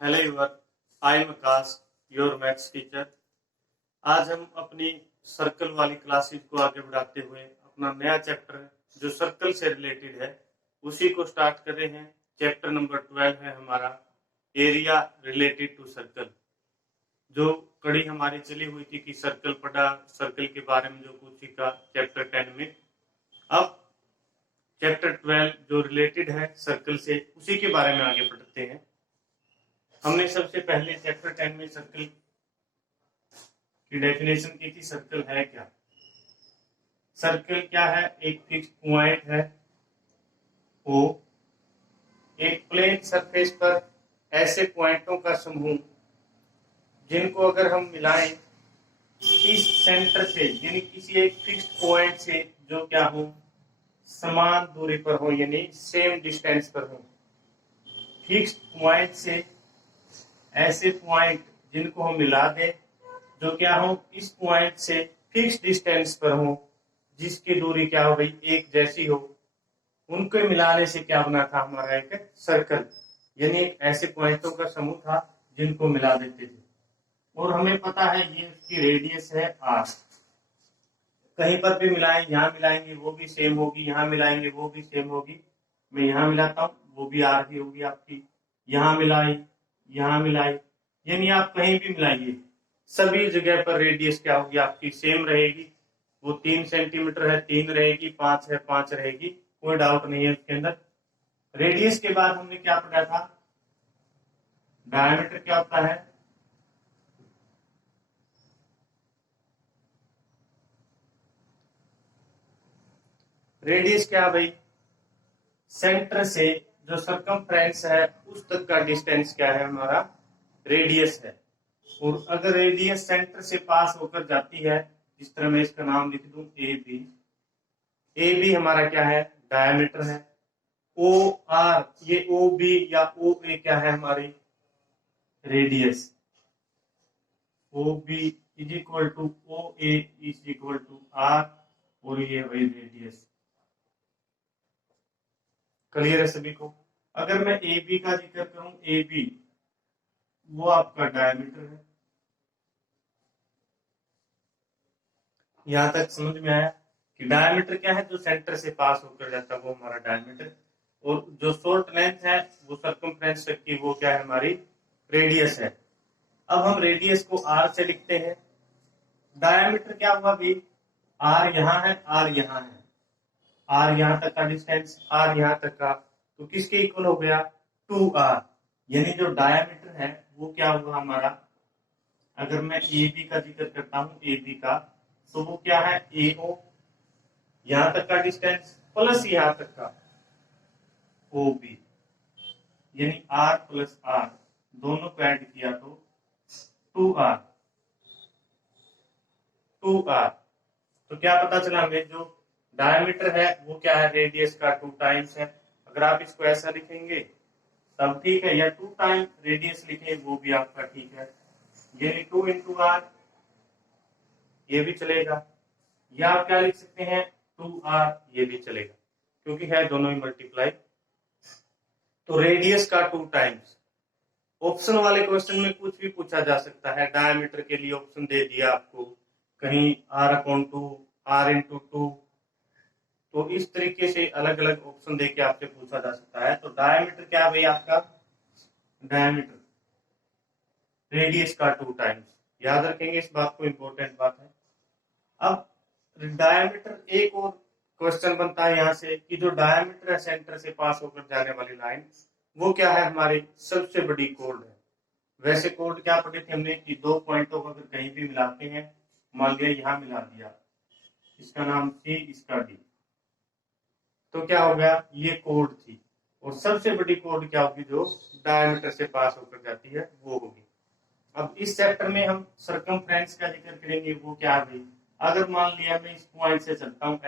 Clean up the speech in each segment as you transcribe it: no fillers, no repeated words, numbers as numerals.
Hello everyone, I am Akash, your maths teacher. आज हम अपनी सर्कल वाली क्लासेस को आगे बढ़ाते हुए अपना नया चैप्टर जो सर्कल से रिलेटेड है उसी को स्टार्ट कर रहे हैं। चैप्टर नंबर 12 है हमारा एरिया रिलेटेड टू सर्कल। जो कड़ी हमारी चली हुई थी कि सर्कल पढ़ा, सर्कल के बारे में जो कुछ सीखा चैप्टर 10 में। अब चैप्टर 12 जो रिलेटेड है सर्कल से उसी के बारे में आगे बढ़ते हैं। हमने सबसे पहले चैप्टर 10 में सर्कल की डेफिनेशन की थी। सर्कल है क्या? सर्कल क्या है? एक फिक्स पॉइंट है ओ, एक प्लेन सरफेस पर ऐसे पॉइंटों का समूह जिनको अगर हम मिलाएं इस सेंटर से, यानी किसी एक फिक्स्ड पॉइंट से जो क्या हो, समान दूरी पर हो, यानी सेम डिस्टेंस पर हो। फिक्स्ड पॉइंट से ऐसे पॉइंट जिनको हम मिला दें जो क्या हो, इस पॉइंट से फिक्स डिस्टेंस पर हो, जिसकी दूरी क्या हो भाई, एक जैसी हो, उनको मिलाने से क्या बना था हमारा एक सर्कल। यानी एक ऐसे पॉइंटों का समूह था जिनको मिला देते थे। और हमें पता है ये उसकी रेडियस है आर। कहीं पर भी मिलाएं, यहाँ मिलाएंगे वो भी सेम होगी, यहाँ मिलाएंगे वो भी सेम होगी। मैं यहाँ मिलाता हूँ वो भी आर ही होगी आपकी। यहाँ मिलाई, यहाँ मिलाई, यानी आप कहीं भी मिलाइए सभी जगह पर रेडियस क्या होगी आपकी, सेम रहेगी। वो 3 सेंटीमीटर है 3 रहेगी, 5 है 5 रहेगी, कोई डाउट नहीं है उसके अंदर। रेडियस के बाद हमने क्या पढ़ा था? डायमीटर क्या होता है? रेडियस क्या भाई? सेंटर से जो सरकमफ्रेंस है उस तक का डिस्टेंस क्या है हमारा, रेडियस है। और अगर रेडियस सेंटर से पास होकर जाती है, इस तरह मैं इसका नाम लिख दूं ए बी। ए बी हमारा क्या है? डायमीटर है। ओ आर, ये ओ बी या ओ ए क्या है हमारी, radius. O B is equal to O A is equal to R, और ये वही रेडियस। क्लियर है सभी को? अगर मैं ए बी का जिक्र करूं, ए बी वो आपका डायमीटर है। यहां तक समझ में आया कि डायमीटर क्या है? जो सेंटर से पास होकर जाता है वो हमारा डायमीटर। और जो शॉर्ट लेंथ है वो सरकमफ्रेंस तक की, वो क्या है हमारी, रेडियस है। अब हम रेडियस को आर से लिखते हैं। डायमीटर क्या हुआ भी? आर यहाँ है, आर यहाँ है, आर यहाँ तक का डिस्टेंस, आर यहाँ तक का, तो किसके इक्वल हो गया? 2r। यानी जो डायमीटर है वो क्या हुआ हमारा, अगर मैं ए बी का जिक्र करता हूं, ए बी का, तो वो क्या है? ए ओ, यहां तक का डिस्टेंस प्लस यहां तक का ओ बी, यानी आर प्लस आर, दोनों को ऐड किया तो 2r। 2r, तो क्या पता चला हमें? जो डायमीटर है वो क्या है? रेडियस का 2 टाइम्स है। अगर आप इसको ऐसा लिखेंगे तब ठीक है, या 2 टाइम रेडियस लिखें वो भी आपका ठीक है। यानी 2 इंटू आर, ये भी चलेगा। या आप क्या लिख सकते हैं? 2r, ये भी चलेगा, क्योंकि है दोनों ही मल्टीप्लाई। तो रेडियस का 2 टाइम्स। ऑप्शन वाले क्वेश्चन में कुछ भी पूछा जा सकता है। डायमीटर के लिए ऑप्शन दे दिया आपको, कहीं r/2, r/2, तो इस तरीके से अलग अलग ऑप्शन देके आपसे पूछा जा सकता है। तो डायमीटर क्या है भाई आपका? डायमीटर रेडियस का 2 टाइम्स। याद रखेंगे इस बात को, इंपॉर्टेंट बात है। अब डायमीटर, एक और क्वेश्चन बनता है यहाँ से कि जो डायमीटर है सेंटर से पास होकर जाने वाली लाइन, वो क्या है हमारी सबसे बड़ी कोड है। वैसे कोड क्या पढ़े थे हमने कि दो पॉइंटों को अगर कहीं भी मिलाते हैं, मान लिया यहाँ मिला दिया, इसका नाम सी, इसका डी, तो क्या हो गया? ये कोड थी। और सबसे बड़ी कोड क्या होगी? जो डायमीटर से पास होकर जाती है वो होगी। अब इस चैप्टर में हम सरकमफ्रेंस का जिक्र करेंगे। वो क्या है? अगर मान लिया मैं इस पॉइंट से चलता हूं,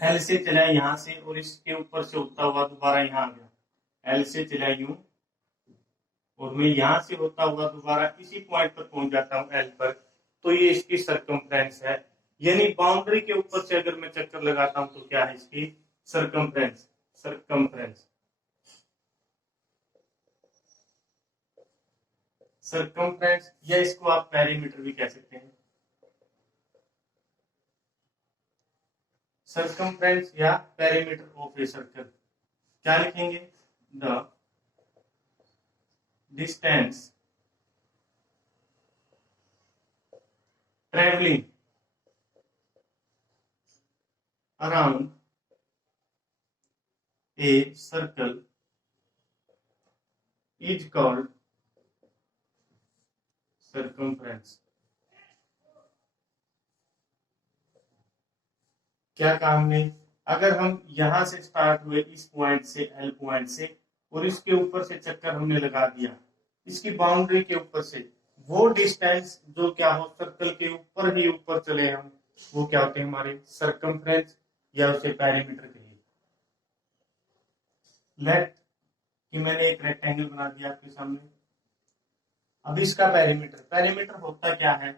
एल से चला यहां से, और इसके ऊपर से होता हुआ दोबारा यहां आ गया, एल से चला यूं, और मैं यहां से होता हुआ दोबारा इसी पॉइंट पर पहुंच जाता हूं एल पर, तो ये इसकी सरकमफ्रेंस है। यानी बाउंड्री के ऊपर से अगर मैं चक्कर लगाता हूं तो क्या है इसकी सरकमफ्रेंस। सरकमफ्रेंस सर्कमफ्रेंस, या इसको आप पेरीमीटर भी कह सकते हैं। सर्कमफ्रेंस या पेरीमीटर ऑफ ए सर्कल, क्या लिखेंगे? The distance travelling around a circle is called circumference। क्या कहा हमने? अगर हम यहां से स्टार्ट हुए इस पॉइंट से, एल पॉइंट से, और इसके ऊपर से चक्कर हमने लगा दिया, इसकी बाउंड्री के ऊपर से, वो डिस्टेंस जो क्या हो, सर्कल के ऊपर ही ऊपर चले हम, वो क्या होते हैं हमारे सर्कमफ्रेंस, या उसे पेरीमीटर कहिए। लेट कि मैंने एक रेक्टेंगल बना दिया आपके सामने। अब इसका पेरीमीटर, पेरीमीटर होता क्या है?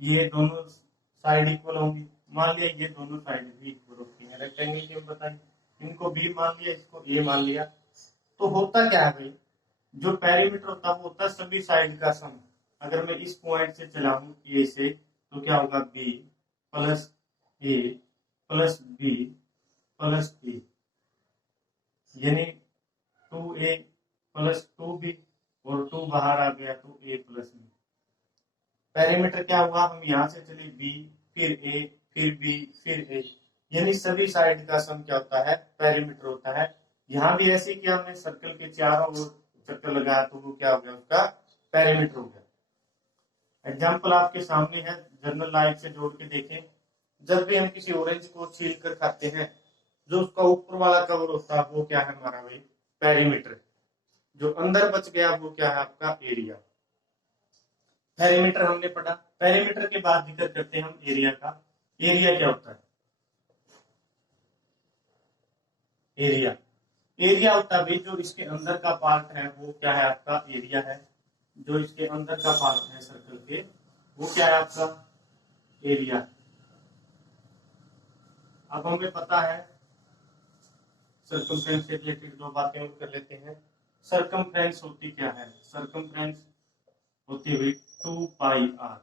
ये दोनों साइड इक्वल होंगी। मान लिया ये दोनों साइड भी इक्वल होती है रेक्टेंगल की, हम बताएं, इनको बी मान लिया, इसको ए मान लिया। तो होता क्या है भाई, जो पेरीमीटर होता है वो होता है सभी साइड का सम। अगर मैं इस पॉइंट से चला हूं ए से, तो क्या होगा? बी प्लस ए प्लस बी प्लस ए, यानी 2a प्लस 2b, और 2 बाहर आ गया तो a प्लस बी। पेरीमीटर क्या हुआ? हम यहाँ से चले b, फिर a, फिर b, फिर a, यानी सभी साइड का सम क्या होता है? पेरीमीटर होता है। यहाँ भी ऐसे किया हमने, सर्कल के चारों ओर चक्कर लगाया, तो वो क्या हो गया? उसका पेरीमीटर हो गया। एग्जाम्पल आपके सामने है, जनरल लाइट से जोड़ के देखें। जब भी हम किसी ऑरेंज को छील कर खाते हैं, जो उसका ऊपर वाला कवर होता है वो क्या है हमारा भाई? पेरीमीटर। जो अंदर बच गया वो क्या है? आपका एरिया। पेरीमीटर हमने पढ़ा। पेरीमीटर के बाद जिक्र करते हैं हम एरिया का। एरिया क्या होता है? एरिया, एरिया होता है जो इसके अंदर का पार्ट है वो क्या है? आपका एरिया है। जो इसके अंदर का पार्ट है सर्कल के, वो क्या है? आपका एरिया। अब हमें पता है सर्कमफ्रेंस से रिलेटेड दो बातें और कर लेते हैं। सर्कमफ्रेंस होती क्या है? सर्कमफ्रेंस होती हुई 2 पाई आर।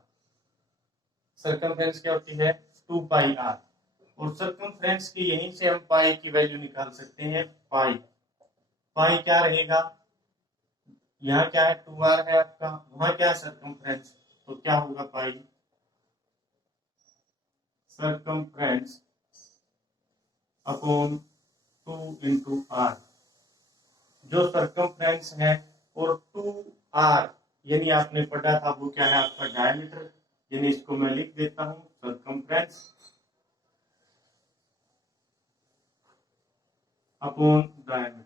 सर्कमफ्रेंस क्या होती है? 2 पाई आर। और सर्कमफ्रेंस की यहीं से हम पाई की वैल्यू निकाल सकते हैं। पाई, पाई क्या रहेगा? यहाँ क्या है? 2r है आपका, वहां क्या है? सर्कमफ्रेंस, तो क्या होगा? पाई सर्कमफ्रेंस अपॉन 2 इंटू आर। जो सर्कमफ्रेंस है और 2r, यानी आपने पढ़ा था वो क्या है? आपका डायमीटर। यानी इसको मैं लिख देता हूं सर्कमफ्रेंस अपॉन डायमीटर।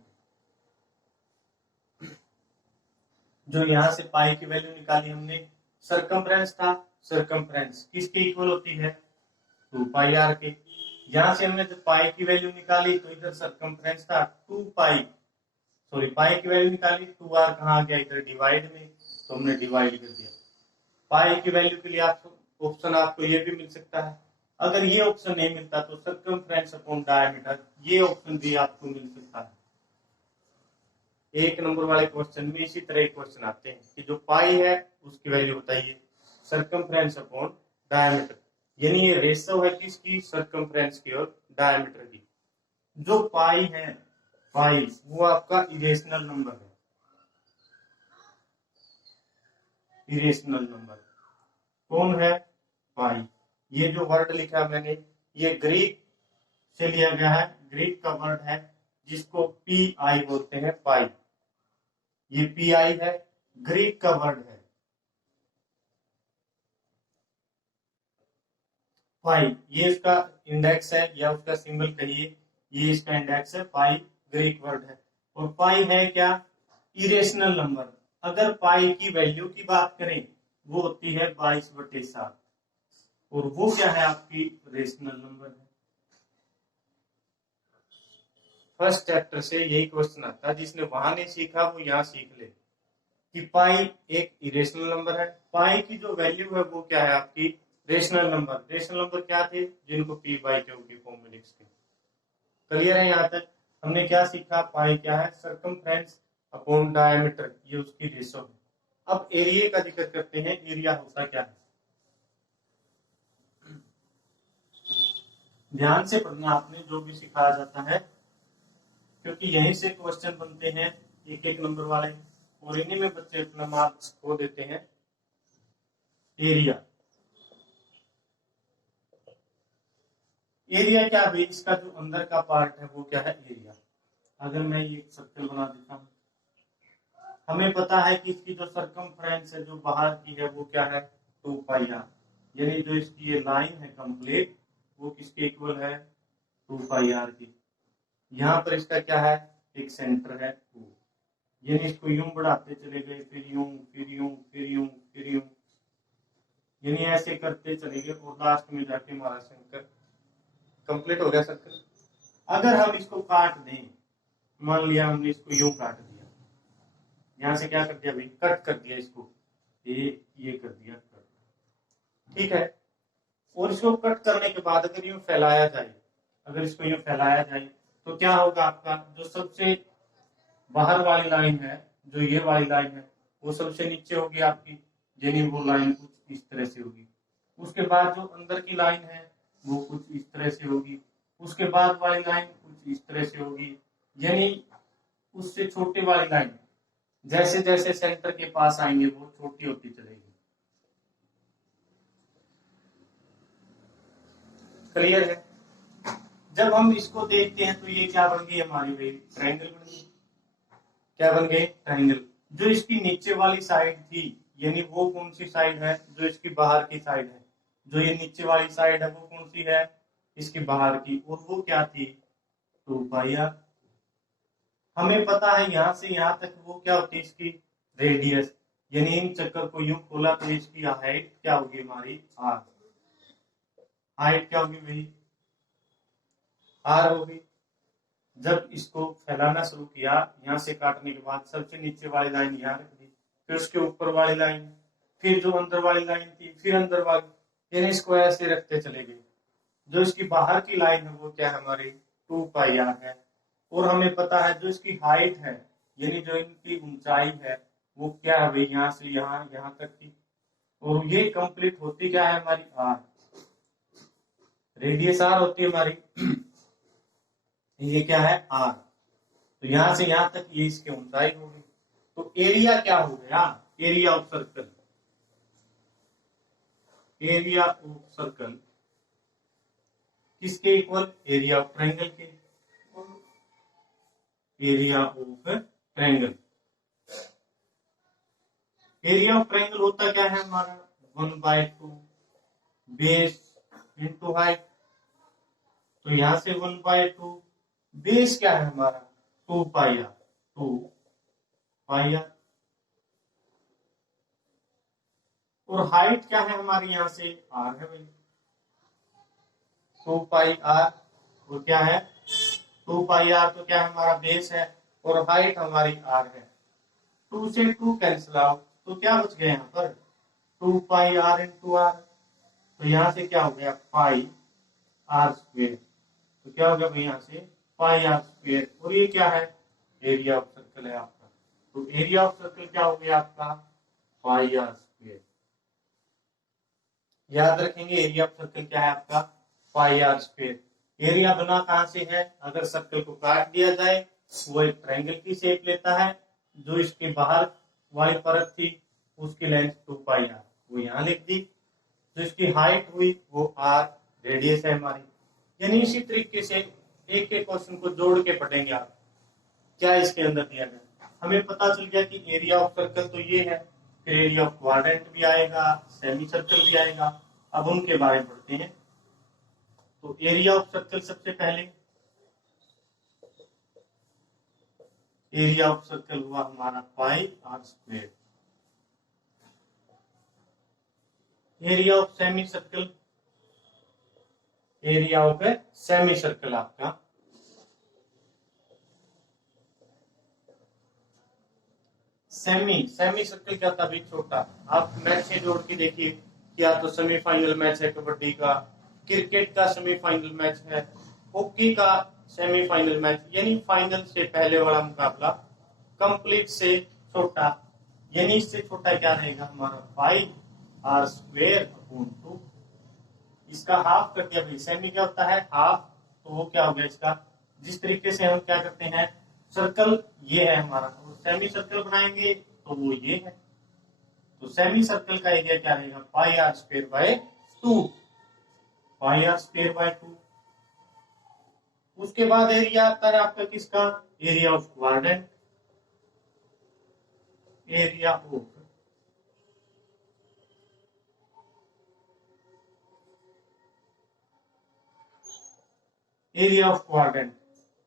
जो यहां से पाई की वैल्यू निकाली हमने, सर्कमफ्रेंस था, सर्कमफ्रेंस किसके इक्वल होती है? 2 पाई आर के। यहां से हमने जब पाई की वैल्यू निकाली तो इधर सर्कमफ्रेंस था 2 पाई, सॉरी पाई की वैल्यू निकाली, 2r कहाँ आ गया? इधर डिवाइड में, तो हमने डिवाइड कर दिया। पाई की वैल्यू के लिए ऑप्शन आपको ये भी मिल सकता है। अगर ये ऑप्शन नहीं मिलता तो सर्कमफ्रेंस अपॉन डायमीटर, ये ऑप्शन भी आपको मिल सकता है। एक नंबर वाले क्वेश्चन में इसी तरह क्वेश्चन आते हैं कि जो पाई है उसकी वैल्यू बताइए, सर्कमफ्रेंस अपॉन डायमीटर। यानी ये रेशो है किसकी? सर्कमफ्रेंस की और डायमीटर की। जो पाई है, पाई वो आपका इरेशनल नंबर है। इरेशनल नंबर कौन है? पाई। ये जो वर्ड लिखा मैंने, ये ग्रीक से लिया गया है। ग्रीक का वर्ड है जिसको पी आई बोलते हैं, पाई। ये पी आई है, ग्रीक का वर्ड है। पाई ये इसका इंडेक्स है, या उसका सिंबल कहिए, ये इसका इंडेक्स है। पाई ग्रीक वर्ड है। और पाई है क्या? Irrational number. अगर पाई की वैल्यू की बात करें, वो होती है 22/7, और वो क्या है? आपकी रेशनल नंबर है। फर्स्ट चैप्टर से यही क्वेश्चन आता है, जिसने वहां नहीं सीखा वो यहाँ सीख ले कि पाई एक इरेशनल नंबर है। पाई की जो वैल्यू है वो क्या है? आपकी रेशनल नंबर। रेशनल नंबर क्या थे? जिनको पी बाई क्यू की फॉर्म में लिख सकते। क्लियर है? यहाँ तक हमने क्या सीखा? पाई क्या है? सर्कमफ्रेंस अपॉन डायमीटर, ये उसकी रेशो है। अब एरिया का जिक्र करते हैं, एरिया होता क्या है। ध्यान से पढ़ना आपने जो भी सिखाया जाता है, क्योंकि यहीं से क्वेश्चन बनते हैं एक एक नंबर वाले, और इन्हीं में बच्चे अपना मार्क्स खो देते हैं। एरिया, एरिया क्या भाई, इसका जो अंदर का पार्ट है वो क्या है, एरिया। अगर मैं ये सर्कल बना देता हूं, हमें पता है कि इसकी जो सरकमफ्रेंस है, जो बाहर की है, वो क्या है, 2 पाई आर। यानी जो इसकी ये लाइन है कंप्लीट, वो किसके इक्वल है, 2 पाई आर की। यहाँ पर इसका क्या है, एक सेंटर है O। यानी इसको यूं बढ़ाते चले गए, फिर यूं, फिर यूं, फिर यूं, फिर यूं, यानी ऐसे करते चले गए, और लास्ट में जाके हमारा सर्कल कंप्लीट हो गया सर्कल। अगर हम इसको काट दें, मान लिया हमने इसको यूं काट दिया, यहां से क्या कर दिया भाई, कट कर दिया इसको, ये कर दिया कट, ठीक है। और इसको कट करने के बाद अगर यूं फैलाया जाए, अगर इसको यूं फैलाया जाए, तो क्या होगा, आपका जो सबसे बाहर वाली लाइन है, जो ये वाली लाइन है, वो सबसे नीचे होगी आपकी, यानी वो लाइन कुछ इस तरह से होगी। उसके बाद जो अंदर की लाइन है वो कुछ इस तरह से होगी, उसके बाद वाली लाइन कुछ इस तरह से होगी, यानी उससे छोटी वाली लाइन जैसे जैसे सेंटर के पास आएंगे वो छोटी होती चलेगी। क्लियर है। जब हम इसको देखते हैं तो ये क्या बन गई हमारी भाई, ट्रायंगल बन गई। क्या बन गए, ट्रायंगल। जो इसकी नीचे वाली साइड थी, यानी वो कौन सी साइड है, जो इसकी बाहर की साइड है, जो ये नीचे वाली साइड है वो कौन सी है, इसकी बाहर की, और वो क्या थी, 2 पाई आर। हमें पता है यहां से यहां तक वो क्या होती है, इसकी रेडियस, यानी इन चक्कर को यूं खोला तो इसकी हाइट क्या होगी हमारी, आर। हाइट क्या होगी भाई, आर होगी। जब इसको फैलाना शुरू किया, यहां से काटने के बाद सबसे नीचे वाली लाइन यहां रख दी, फिर उसके ऊपर वाली लाइन, फिर जो अंदर वाली लाइन थी, फिर अंदर वाली, यानी इसको ऐसे रखते चले गए। जो इसकी बाहर की लाइन है वो क्या है हमारी, 2 पाई आर है। और हमें पता है जो इसकी हाइट है, यानी जो इनकी ऊंचाई है, वो क्या है भाई, यहाँ से यहाँ यहाँ तक की, और ये कंप्लीट होती क्या है हमारी, आर। रेडियस आर होती है हमारी, ये क्या है, आर। तो यहां से यहां तक ये इसकी ऊंचाई होगी। तो एरिया क्या हो गया, area of circle, area of circle किसके इक्वल, एरिया ऑफ ट्रायंगल के, area of triangle. Area of triangle होता क्या है हमारा, 1/2 बेस इंटू हाइट। तो यहां से 1/2, बेस क्या है हमारा, 2 पाई आर, 2 पाई आर, और हाइट क्या है हमारी, यहां से आर है भाई, 2 पाई आर, और क्या है, 2 पाई आर, तो क्या है हमारा बेस है, और हाइट हमारी आर है। 2 से 2 कैंसिल आउट, तो क्या बच गया यहाँ पर, 2 पाई आर इंटू आर। तो यहां से क्या हो गया, पाई आर स्क्वेयर। तो क्या हो गया भाई, यहाँ से पाई आर स्क्वेयर, और ये क्या है, एरिया ऑफ सर्कल है आपका। तो एरिया ऑफ सर्कल क्या हो गया आपका, पाई आर स्क्वेयर। याद रखेंगे एरिया ऑफ सर्कल क्या है आपका, पाई आर स्क्वेयर। एरिया बना कहां से है, अगर सर्कल को काट दिया जाए वो एक ट्रायंगल की शेप लेता है। जो इसके बाहर वाली परत थी उसकी लेंथ 2 पाई आर, वो यहाँ लिख दी। जो इसकी हाइट हुई वो आर, रेडियस है हमारी। यानी इसी तरीके से एक एक क्वेश्चन को जोड़ के पढ़ेंगे आप, क्या इसके अंदर दिया गया। हमें पता चल गया कि एरिया ऑफ सर्कल तो ये है, फिर एरिया ऑफ क्वाड्रेंट भी आएगा, सेमी सर्कल भी आएगा। अब उनके बारे में पढ़ते हैं। तो एरिया ऑफ सर्कल सबसे पहले, एरिया ऑफ सर्कल हुआ हमारा pi r square. Area of semi circle, area of semi circle आपका सेमी सर्कल क्या था, भी छोटा। आप मैच से जोड़ के देखिए, क्या तो सेमीफाइनल मैच है कबड्डी का, क्रिकेट का सेमीफाइनल मैच है, हॉकी का सेमीफाइनल मैच, यानी फाइनल से पहले वाला मुकाबला कंप्लीट से छोटा। यानी इससे छोटा क्या रहेगा हमारा पाई आर स्क्वेयर अपॉन 2। इसका हाफ कर दिया भाई, सेमी क्या होता है हाफ, तो वो क्या हो गया इसका, जिस तरीके से हम क्या करते हैं सर्कल ये है हमारा, तो सेमी सर्कल बनाएंगे तो वो ये है, तो सेमी सर्कल का एरिया क्या रहेगा pi r square by 2, pi r square by 2। उसके बाद एरिया आता है आपका किसका, area of quadrant, area of quadrant.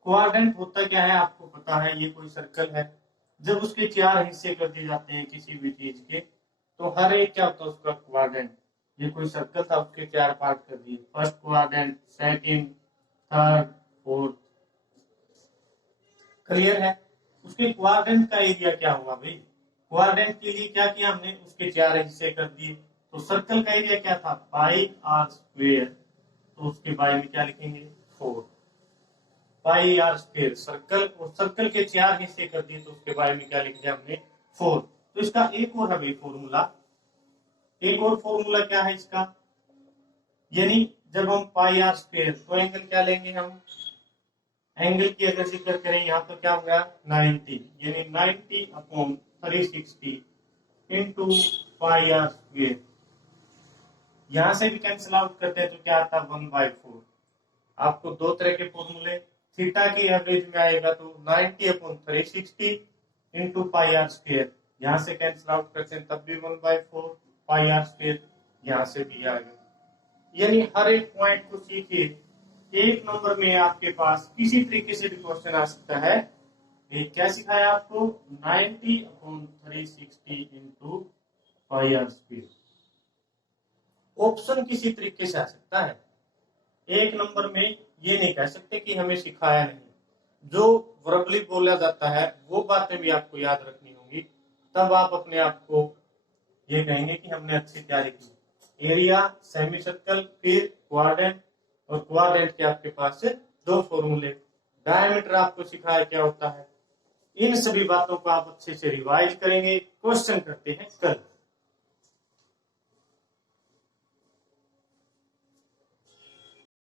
Quadrant होता क्या है आपको पता है, ये कोई सर्कल है, जब उसके 4 हिस्से कर दिए जाते हैं किसी भी चीज के, तो हर एक क्या होता है उसका क्वाड्रेंट। ये कोई सर्कल था, उसके 4 पार्ट कर दिए, first quadrant, second, third, fourth, clear है। उसके क्वाड्रेंट का एरिया क्या हुआ भाई, क्वाड्रेंट के लिए क्या किया हमने, उसके 4 हिस्से कर दिए, तो सर्कल का एरिया क्या था पाई आर स्क्वेयर, तो उसके बारे में क्या लिखेंगे 4, पाई आर स्क्वेयर सर्कल, और सर्कल के 4 हिस्से कर दिए तो उसके बारे में क्या लिख दिया हमने 4। तो इसका एक और है फॉर्मूला, एक और फॉर्मूला क्या है इसका, यानी जब हम पाई आर स्क्वेयर, तो एंगल क्या लेंगे हम, एंगल की अगर जिक्र करें यहाँ तो क्या हो गया 90, यानी 90 upon 360 into pi r square. यहां से भी कैंसिल आउट करते हैं तो क्या आता है 1/4। आपको दो तरह के फॉर्मूले, थीटा की एवरेज में आएगा तो 90 upon 360 into pi r square, यहाँ से कैंसिल आउट करते हैं तब भी 1/4 पाई आर स्क्वेयर, यहाँ से भी आएगा। यानी हर एक पॉइंट को सीखिए, एक नंबर में आपके पास किसी तरीके से भी क्वेश्चन आ सकता है। ये क्या सिखाया आपको 90 upon 360 into pi r square, option किसी तरीके से आ सकता है, एक नंबर में ये नहीं कह सकते कि हमें सिखाया नहीं। जो वर्बली बोला जाता है वो बातें भी आपको याद रखनी होंगी, तब आप अपने आप को ये कहेंगे कि हमने अच्छी तैयारी की। एरिया, सेमी सर्कल, फिर क्वाड्रेंट, और क्वाड्रेंट के आपके पास 2 फॉर्मूले, डायमीटर आपको सिखाया क्या होता है। इन सभी बातों को आप अच्छे से रिवाइज करेंगे, क्वेश्चन करते हैं कल।